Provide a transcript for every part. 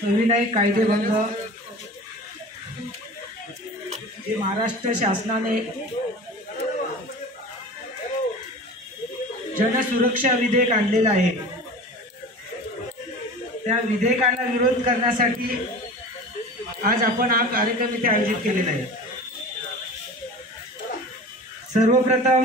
सविनय कायदेभंग जे महाराष्ट्र शासनाने जनसुरक्षा विधेयक आणलेलं आहे, त्या विधेयकाला विरोध करण्यासाठी आज आपण हा कार्यक्रम इथे आयोजित केलेला आहे। सर्वप्रथम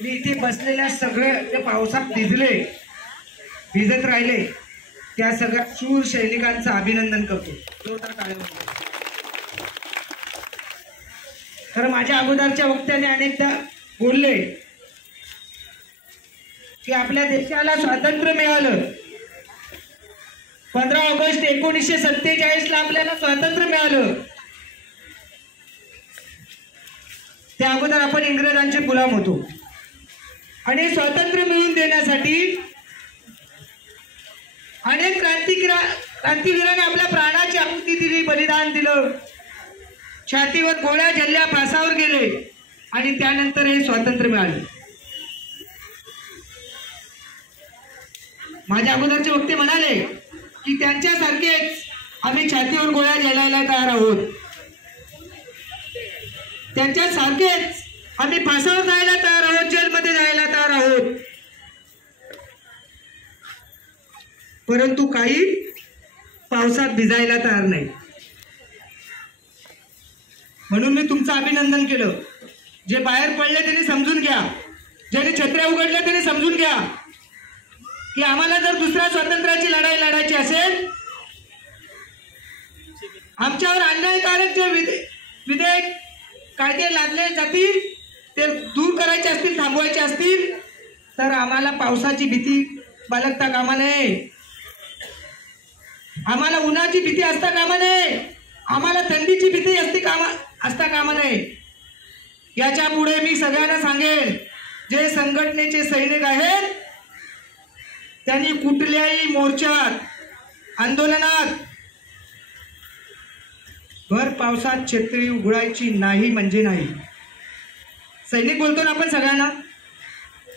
मी इथे बसलेल्या सगळे जे पावसात भिजत राहिले त्या सगळ्या शूर सैनिकांचं अभिनंदन करतो। जोरदार टाळ्या वाजवा। खरं माझ्या अगोदरच्या वक्त्याने अनेकदा बोलले की आपल्या देशाला स्वातंत्र्य मिळालं 15 ऑगस्ट 1947 ला आपल्याला स्वातंत्र्य मिळालं। त्या अगोदर आपण इंग्रजांचे गुलाम होतो आणि स्वातंत्र्य मिळवून देण्यासाठी अनेक क्रांतिवीरांनी आपल्या प्राणाची आहुती दिली, बलिदान दिलं, छातीवर गोळ्या झेलल्या, फासावर गेले आणि त्यानंतर हे स्वातंत्र्य मिळाले। माझ्या अगोदरचे वक्ते म्हणाले की त्यांच्यासारखेच आम्ही छातीवर गोळ्या झेलायला तयार आहोत, त्यांच्यासारखेच आम्ही फासावर जायला तयार आहोत, जेलमध्ये जायला तयार आहोत, परंतु काही पावसात भिजायला तयार नाही। म्हणून मी तुमचं अभिनंदन केलं। जे बाहेर पडले त्यांनी समजून घ्या, ज्याने छत्र्या उघडल्या त्यांनी समजून घ्या की आम्हाला जर दुसऱ्या स्वातंत्र्याची लढाई लढायची असेल, आमच्यावर अन्यायकारक जे विधेयक कायदे लादले जातील ते दूर करायचे असतील, थांबवायचे असतील, तर आम्हाला पावसाची भीती बाळगता कामा नये, आम्हाला उन्हाची भीती असता कामा नये, आम्हाला थंडीची भीती असता कामा नये। याच्या पुढे मी सगळ्यांना सांगेन, जे संघटनेचे सैनिक आहेत त्यांनी कुठल्याही मोर्चात, आंदोलनात भर पावसात छत्री उघडायची नाही म्हणजे नाही। सैनिक बोलतो ना आपण सगळ्यांना,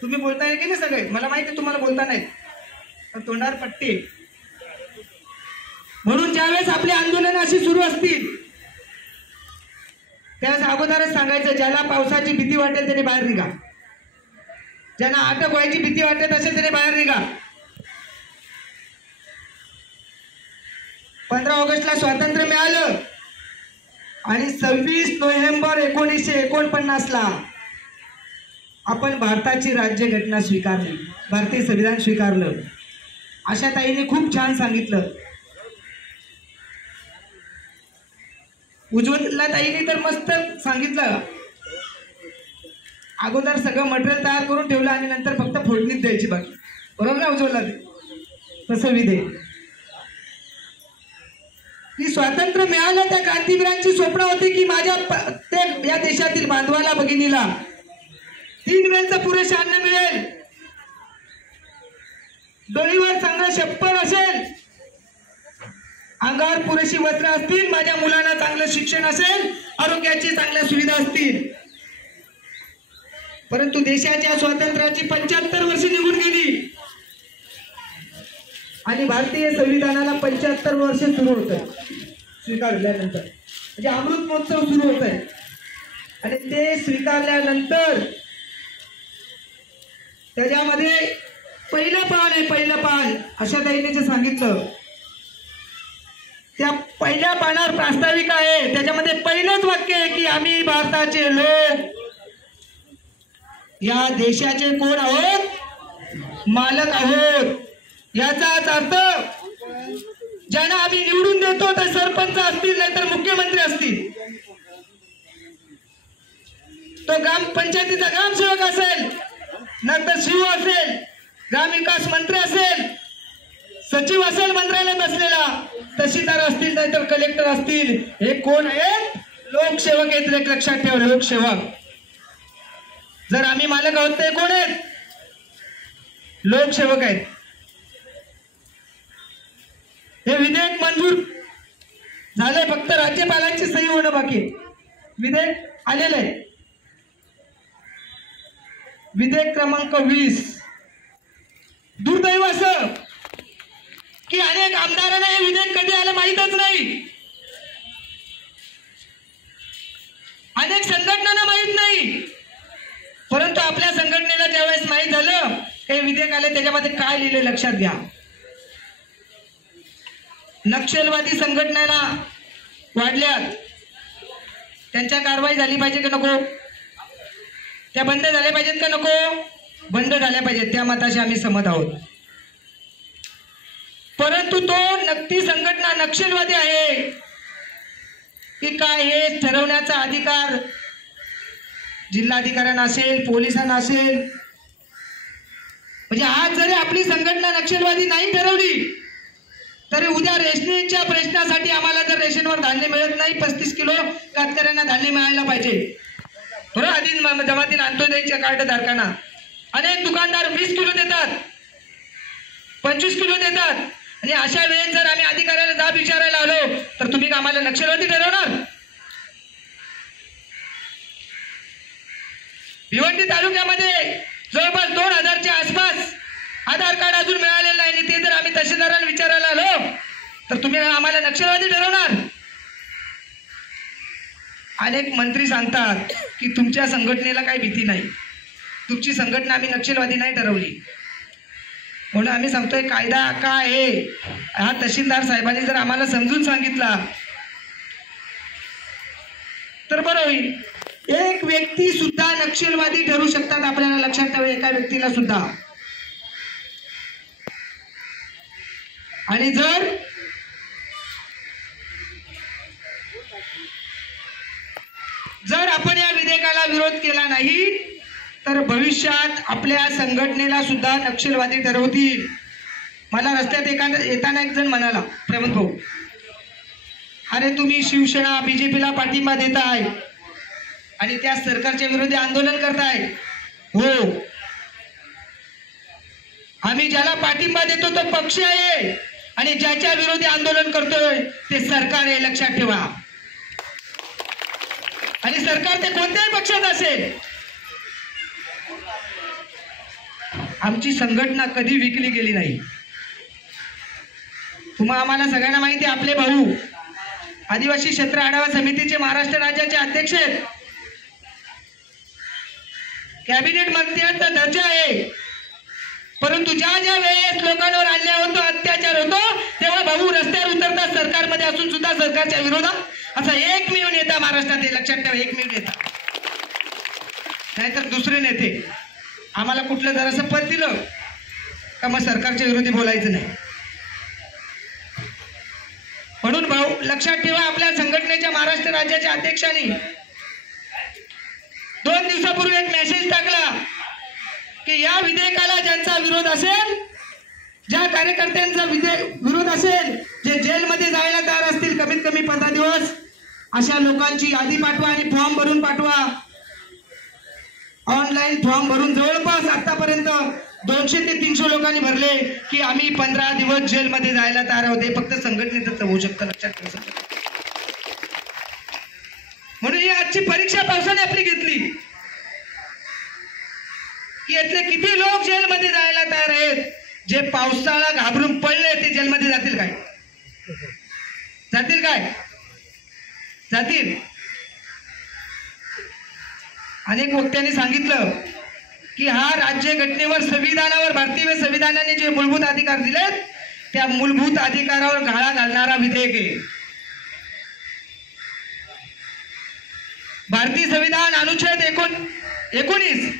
तुम्ही बोलताय की नाही सगळे, मला माहिती तुम्हाला बोलता नाही पण तोंडावर पट्टी। म्हणून ज्यावेळेस आपले आंदोलन अशी सुरू असतील त्यावेळेस अगोदरच सांगायचं, ज्याला पावसाची भीती वाटेल त्याने बाहेर निघा, ज्यांना अटक व्हायची भीती वाटत असेल त्याने बाहेर निघा। 15 ऑगस्टला स्वातंत्र्य मिळालं आणि 26 नोव्हेंबर 1949 ला आपण भारताची राज्यघटना स्वीकारली, भारतीय संविधान स्वीकारलं। आशा ताईंनी खूप छान सांगितलं, उज्ज्वला ताईंनी तर मस्त सांगितलं। अगोदर सगळं मटेरियल तयार करून ठेवलं आणि नंतर फक्त फोडणीत द्यायची बाकी, बरोबर ना उज्ज्वला? तसं विधेयक की स्वातंत्र्य मिळालं त्या क्रांतिवीरांची स्वप्न होती की माझ्या प्रत्येक या देशातील बांधवाला, भगिनीला 3 वेळचं पुरेसे अन्न मिळेल, डोळीवर चांगला छप्पर असेल, अंगावर पुरेशी वस्त्र असतील, माझ्या मुलांना चांगलं शिक्षण असेल, आरोग्याची चांगल्या सुविधा असतील। परंतु देशाच्या स्वातंत्र्याची 75 वर्ष निघून गेली आणि भारतीय संविधानाला 75 वर्ष सुरू होत आहे स्वीकारल्यानंतर, म्हणजे अमृत महोत्सव सुरू होत आहे। आणि ते स्वीकारल्यानंतर त्याच्यामध्ये पहिलं पान आहे, पहिलं पान अशा ताईने जे सांगितलं त्या पहिल्या पानावर प्रास्ताविका आहे, त्याच्यामध्ये पहिलंच वाक्य आहे की आम्ही भारताचे लोक या देशाचे कोण आहोत? मालक आहोत। याचाच अर्थ ज्यांना आम्ही निवडून देतो ते सरपंच असतील, नाहीतर मुख्यमंत्री असतील, तो ग्रामपंचायतीचा ग्रामसेवक असेल, नंतर शिव असेल, ग्रामविकास मंत्री असेल, सचिव असेल मंत्रालयात बसलेला, तहसीलदार असतील, नाहीतर कलेक्टर असतील, हे कोण आहेत? लोकसेवक आहेत। एक लक्षात ठेवा, लोकसेवक। जर आम्ही मालक आहोत ते कोण आहेत? लोकसेवक आहेत। हे विधेयक मंजूर झाले, फक्त राज्यपालांची सही होणं बाकी आहे। विधेयक आलेलं आहे, विधेयक क्रमांक 20 दुर्दैव असं की अनेक आमदारांना हे विधेयक कधी आलं माहीतच नाही, अनेक संघटनांना माहीत नाही, परंतु आपल्या संघटनेला ज्यावेळेस माहीत झालं हे विधेयक आले त्याच्यामध्ये काय लिहिले लक्षात घ्या. नक्षलवादी संघटनेला वाढल्यात, त्यांच्या कारवाई झाली पाहिजे का नको, त्या बंद झाल्या पाहिजेत का नको, बंद झाल्या पाहिजेत, त्या मताशी आम्ही सहमत आहोत. परंतु तो नक्की संघटना नक्षलवादी आहे की काय हे ठरवण्याचा अधिकार जिल्हाधिकाऱ्यांना असेल, पोलिसांना असेल. म्हणजे आज जरी आपली संघटना नक्षलवादी नाही ठरवली तरी उद्या रेशनिंगच्या प्रश्नासाठी आम्हाला जर रेशनवर धान्य मिळत नाही 35 किलो कातकऱ्यांना धान्य मिळायला पाहिजे. बरोबर, आधी जमातील अंत्योदयच्या कार्ड धारकांना अनेक दुकानदार 20 किलो देतात, 25 किलो देतात, आणि अशा वेळेस जर आम्ही अधिकाऱ्याला जाब विचारायला आलो तर तुम्ही आम्हाला नक्षलवादी ठरवणार. भिवंडी तालुक्यामध्ये जवळपास 2000च्या आसपास आधार कार्ड अजून मिळालेलं नाही, आणि ते जर आम्ही तहसीलदारांना विचारायला आलो तर तुम्ही आम्हाला नक्षलवादी ठरवणार. अनेक मंत्री सांगतात की तुमच्या संघटनेला काही भीती नाही, तुमची संघटना आम्ही नक्षलवादी नाही ठरवली. म्हणून आम्ही सांगतोय कायदा काय आहे हा तहसीलदार साहेबांनी जर आम्हाला समजून सांगितला तर बरं होईल. एक व्यक्ती सुद्धा नक्षलवादी ठरू शकतात, आपल्याला लक्षात ठेवा, एका व्यक्तीला सुद्धा. आणि जर आपण या विधेयकाला विरोध केला नाही तर भविष्यात आपल्या संघटनेला सुद्धा नक्षलवादी ठरवतील. मला रस्त्यात येताना एक जण म्हणाला, प्रेमंत भाऊ, अरे तुम्ही शिवसेना बीजेपीला पाठिंबा देताय आणि त्या सरकारच्या विरोधी आंदोलन करताय. हो, आम्ही ज्याला पाठिंबा देतो तो पक्ष आहे आणि ज्याच्या विरोधी आंदोलन करतोय ते सरकार आहे, लक्षात ठेवा. आणि सरकार ते कोणत्याही पक्षात असेल, आमची संघटना कधी विकली गेली नाही. तुम्हाला आम्हाला सगळ्यांना माहिती आहे, आपले भाऊ आदिवासी क्षेत्र आढावा समितीचे महाराष्ट्र राज्याचे अध्यक्ष आहेत, कॅबिनेट मंत्र्यांचा दर्जा आहे, परंतु ज्या ज्या वेळेस लोकांवर अन्याय होतो, अत्याचार होतो, तेव्हा भाऊ रस्त्यावर उतरतात सरकारमध्ये असून सुद्धा सरकारच्या विरोधात. असा एकमेव नेता महाराष्ट्रात आहे, लक्षात ठेवा, एकमेव नेता. नाहीतर दुसरे नेते आम्हाला कुठलं जरासं पद दिलं का मग सरकारच्या विरोधी बोलायचं नाही. म्हणून भाऊ लक्षात ठेवा, आपल्या संघटनेच्या महाराष्ट्र राज्याच्या अध्यक्षांनी 2 दिवसापूर्वी एक मेसेज टाकला की या विधेयकाला ज्यांचा विरोध असेल, ज्या कार्यकर्त्यांचा विरोध असेल, जे जेलमध्ये जायला तयार असतील कमीत कमी 15 दिवस, अशा लोकांची यादी पाठवा आणि फॉर्म भरून पाठवा. ऑनलाईन फॉर्म भरून जवळपास आतापर्यंत 200 ते 300 लोकांनी भरले की आम्ही 15 दिवस जेलमध्ये जायला तयार होते. फक्त संघटनेतच होऊ शकतं, लक्षात ठेवा. म्हणून ही आजची परीक्षा पावसाने आपली घेतली की यातले किती लोक जेलमध्ये जायला तयार आहेत. जे पावसाळा घाबरून पडले ते जेलमध्ये जातील काय? जातील काय? जातील. अनेक वक्त्यांनी सांगितलं की हा राज्य घटनेवर, संविधानावर, भारतीय संविधानाने जे मूलभूत अधिकार दिलेत त्या मूलभूत अधिकारावर घाला घालणारा विधेयक आहे. भारतीय संविधान अनुच्छेद 19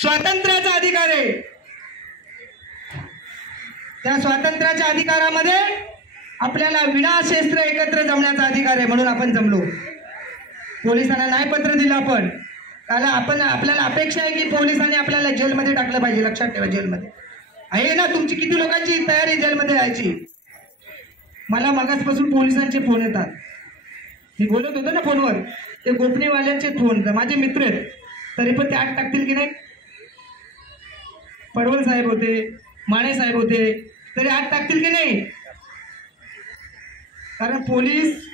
स्वातंत्र्याचा अधिकार आहे. त्या स्वातंत्र्याच्या अधिकारामध्ये आपल्याला विनाशस्त्र एकत्र जमण्याचा अधिकार आहे. म्हणून आपण जमलो. पोलिसांना नाही पत्र दिलं आपण, आपल्याला अपेक्षा आहे की पोलिसांनी आपल्याला जेलमध्ये टाकलं पाहिजे. लक्षात ठेवा, जेलमध्ये आहे ना. तुमची किती लोकांची तयारी जेलमध्ये जायची? मला मगाचपासून पोलिसांचे फोन येतात. मी बोलत होतो ना फोनवर, ते गोपनीयवाल्यांचे फोन, माझे मित्र आहेत, तरी पण ते आत टाकतील की नाही? पडवळ साहेब होते, माने साहेब होते, तरी आत टाकतील की नाही? कारण पोलीस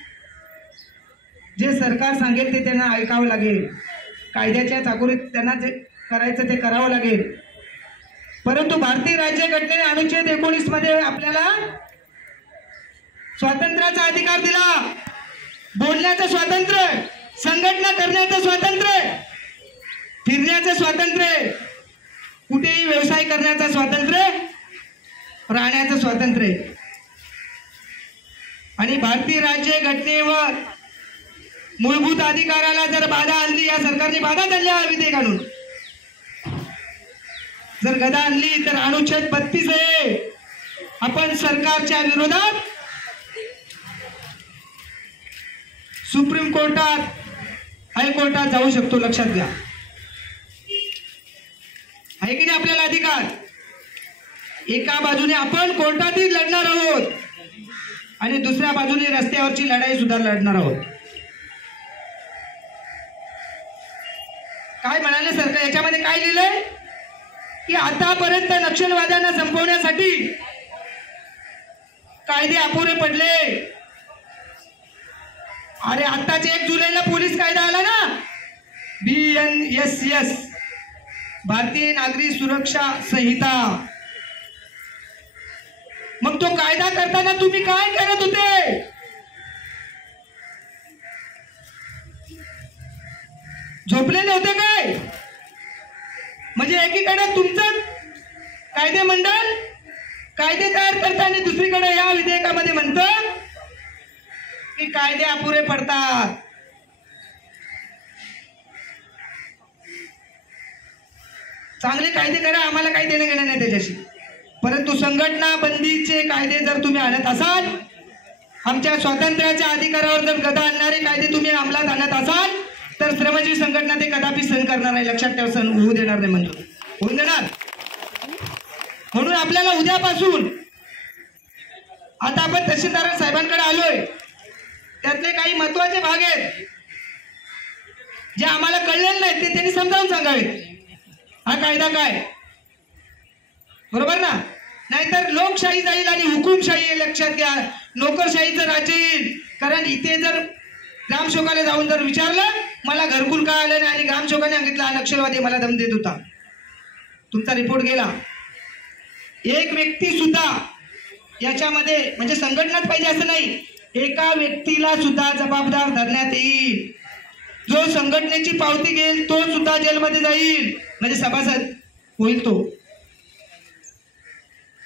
जे सरकार सांगेल ते त्यांना ऐकावं लागेल. कायद्याच्या चाकोरीत त्यांना जे करायचं ते करावं लागेल. परंतु भारतीय राज्यघटनेने अनुच्छेद 19 मध्ये आपल्याला स्वातंत्र्याचा अधिकार दिला, बोलण्याचं स्वातंत्र्य, संघटना करण्याचं स्वातंत्र्य, फिरण्याचं स्वातंत्र्य, कुठेही व्यवसाय करण्याचं स्वातंत्र्य, राहण्याचं स्वातंत्र्य. आणि भारतीय राज्यघटनेवर मूलभूत अधिकाराला जर बाधा आणली, या सरकारने बाधा आणली विधेयक आणून, जर गदा आणली तर अनुच्छेद 32 आहे. आपण सरकारच्या विरोधात सुप्रीम कोर्टात, हायकोर्टात जाऊ शकतो. लक्षात घ्या, आहे की नाही आपल्याला अधिकार. एका बाजूने आपण कोर्टातही लढणार आहोत आणि दुसऱ्या बाजूने रस्त्यावरची लढाई सुद्धा लढणार आहोत. काय म्हणाले सरकार, याच्यामध्ये काय लिहिलंय की आतापर्यंत नक्षलवाद्यांना संपवण्यासाठी कायदे अपुरे पडले. अरे आताच 1 जुलैला पोलीस कायदा आला ना, BNSS, भारतीय नागरी सुरक्षा संहिता. मग तो कायदा करताना तुम्ही काय करत होते? झोपलेले होते काय? म्हणजे एकीकडे तुमचं कायदे मंडळ कायदे तयार करताना दुसरीकडे या विधेयकामध्ये म्हणतं की कायदे अपुरे पडतात. चांगले कायदे करा, आम्हाला काही देणं घेणं नाही त्याच्याशी. परंतु संघटना बंदीचे कायदे जर तुम्ही आणत असाल, आमच्या स्वातंत्र्याच्या अधिकारावर जर गदा आणणारे कायदे तुम्ही अंमलात आणत असाल, तर श्रमजीवी संघटना ते कदापि सहन करणार नाही. लक्षात ठेवा, सहन होऊ देणार नाही. म्हणजे होऊन देणार. म्हणून आपल्याला उद्यापासून, आता आपण तहसीलदार साहेबांकडे आलोय, त्यातले काही महत्वाचे भाग आहेत जे आम्हाला कळलेले नाहीत, ते त्यांनी समजावून सांगावेत. हा कायदा काय, बरोबर ना? नाहीतर लोकशाही जाईल आणि हुकुमशाही येईल. लक्षात घ्या, नोकरशाहीचं राज्य येईल. कारण इथे जर ग्रामसेवकाला जाऊन जर विचारलं मला घरकुल का आलं नाही, आणि ग्रामसेवकाने सांगितलं हा नक्षलवादी मला दम देत होता, तुमचा रिपोर्ट गेला. एक व्यक्ती सुद्धा याच्यामध्ये, म्हणजे संघटनाच पाहिजे असं नाही, एका व्यक्तीला सुद्धा जबाबदार धरण्यात येईल. जो संघटनेची पावती घेईल तो सुद्धा जेलमध्ये जाईल, म्हणजे सभासद होईल तो.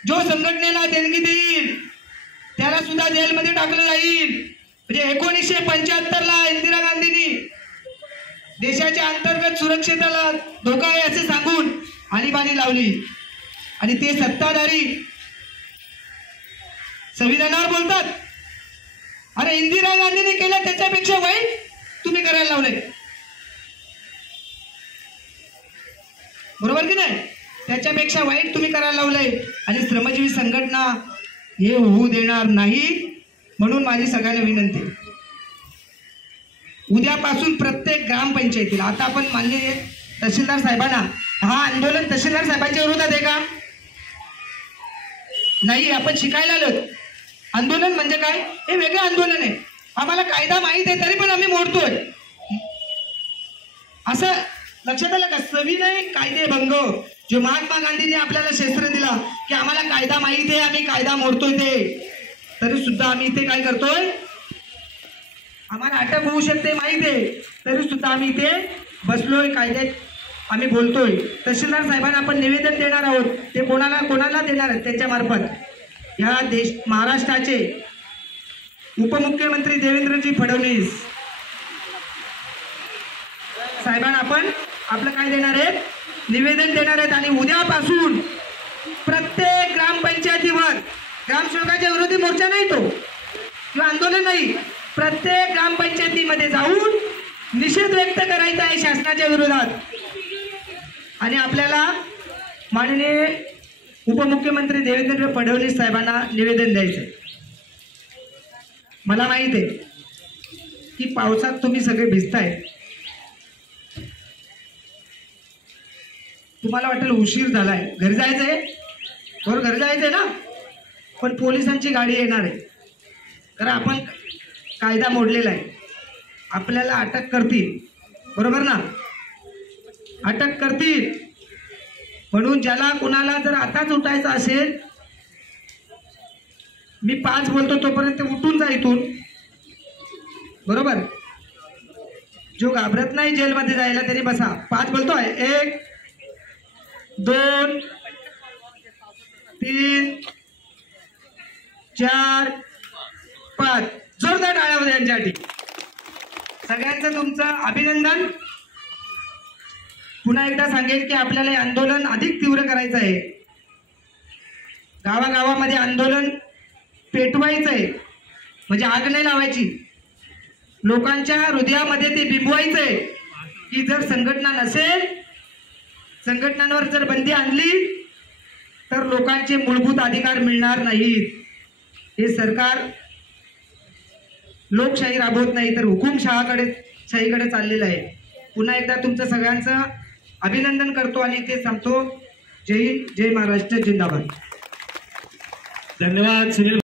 जो संघटनेला देणगी देईल त्याला सुद्धा जेलमध्ये टाकलं जाईल. म्हणजे 1975ला इंदिरा गांधींनी देशाच्या अंतर्गत सुरक्षेला धोका आहे असे सांगून आणीबाणी लावली, आणि ते सत्ताधारी संविधानावर बोलतात, अरे इंदिरा गांधींनी केलं त्याच्यापेक्षा वाईट तुम्ही करायला लावलंय. बरोबर की नाही? त्याच्यापेक्षा वाईट तुम्ही करायला लावलंय. आणि श्रमजीवी संघटना हे होऊ देणार नाही. म्हणून माझी सगळ्यांना विनंती, उद्यापासून प्रत्येक ग्रामपंचायतीला, आता आपण माननीय तहसीलदार साहेबांना, हा आंदोलन तहसीलदार साहेबांच्या विरोधात आहे का? नाही, आपण शिकायला आलो. आंदोलन म्हणजे काय? हे वेगळं आंदोलन आहे. आम्हाला कायदा माहित आहे तरी पण आम्ही मोडतोय, असं लक्षात आलं का? सविनय कायदेभंग, जो महात्मा गांधींनी आपल्याला शस्त्र दिला की आम्हाला कायदा माहित आहे, आम्ही कायदा मोडतोय, ते तरी सुद्धा आम्ही इथे काय करतोय? आम्हाला अटक होऊ शकते माहित आहे, तरी सुद्धा आम्ही इथे बसलोय, कायद्यात आम्ही बोलतोय. तहसीलदार साहेबांना आपण निवेदन देणार आहोत. ते कोणाला देणार आहेत? त्यांच्या मार्फत या महाराष्ट्राचे उपमुख्यमंत्री देवेंद्रजी फडणवीस साहेबांना आपण आपलं काय देणार आहे? निवेदन देणार आहेत. आणि उद्यापासून प्रत्येक ग्रामपंचायतीवर, ग्रामसेवकाच्या विरोधी मोर्चा नाही तो किंवा आंदोलन नाही, प्रत्येक ग्रामपंचायतीमध्ये जाऊन निषेध व्यक्त करायचा आहे शासनाच्या विरोधात. आणि आपल्याला माननीय उपमुख्यमंत्री देवेंद्र फडणवीस साहेबांना निवेदन द्यायचं. मला माहित आहे की पावसात तुम्ही सगळे भिजताय, तुम्हाला वाटेल उशीर झालाय, घरी जायचंय, बरोबर घरी जायचंय ना, पण पोलिसांची गाडी येणार आहे, कारण आपण कायदा मोडलेला आहे, आपल्याला अटक करतील, बरोबर ना? अटक करतील. म्हणून ज्याला कुणाला जर आताच उठायचं असेल, मी 5 बोलतो तोपर्यंत उठून जा इथून, बरोबर? जो घाबरत नाही जेलमध्ये जायला तरी बसा. 5 बोलतोय. 1 2 3 4 5. जोरदार टाळ्या वाजवा यांच्यासाठी. सगळ्यांचं तुमचं अभिनंदन. पुन्हा एकदा सांगेन की आपल्याला हे आंदोलन अधिक तीव्र करायचं आहे. गावागावामध्ये आंदोलन पेटवायचं आहे, म्हणजे आग नाही लावायची. लोकांच्या हृदयामध्ये ते बिंबवायचंय की जर संघटना नसेल, संघटनांवर जर बंदी आणली तर लोकांचे मूलभूत अधिकार मिळणार नाहीत. हे सरकार लोकशाही राबवत नाही तर हुकुमशाहीकडे चाललेलं आहे. पुन्हा एकदा तुमचं सगळ्यांचं अभिनंदन करतो आणि ते सांगतो. जय हिंद, जय महाराष्ट्र, जिंदाबाद. धन्यवाद सुनील.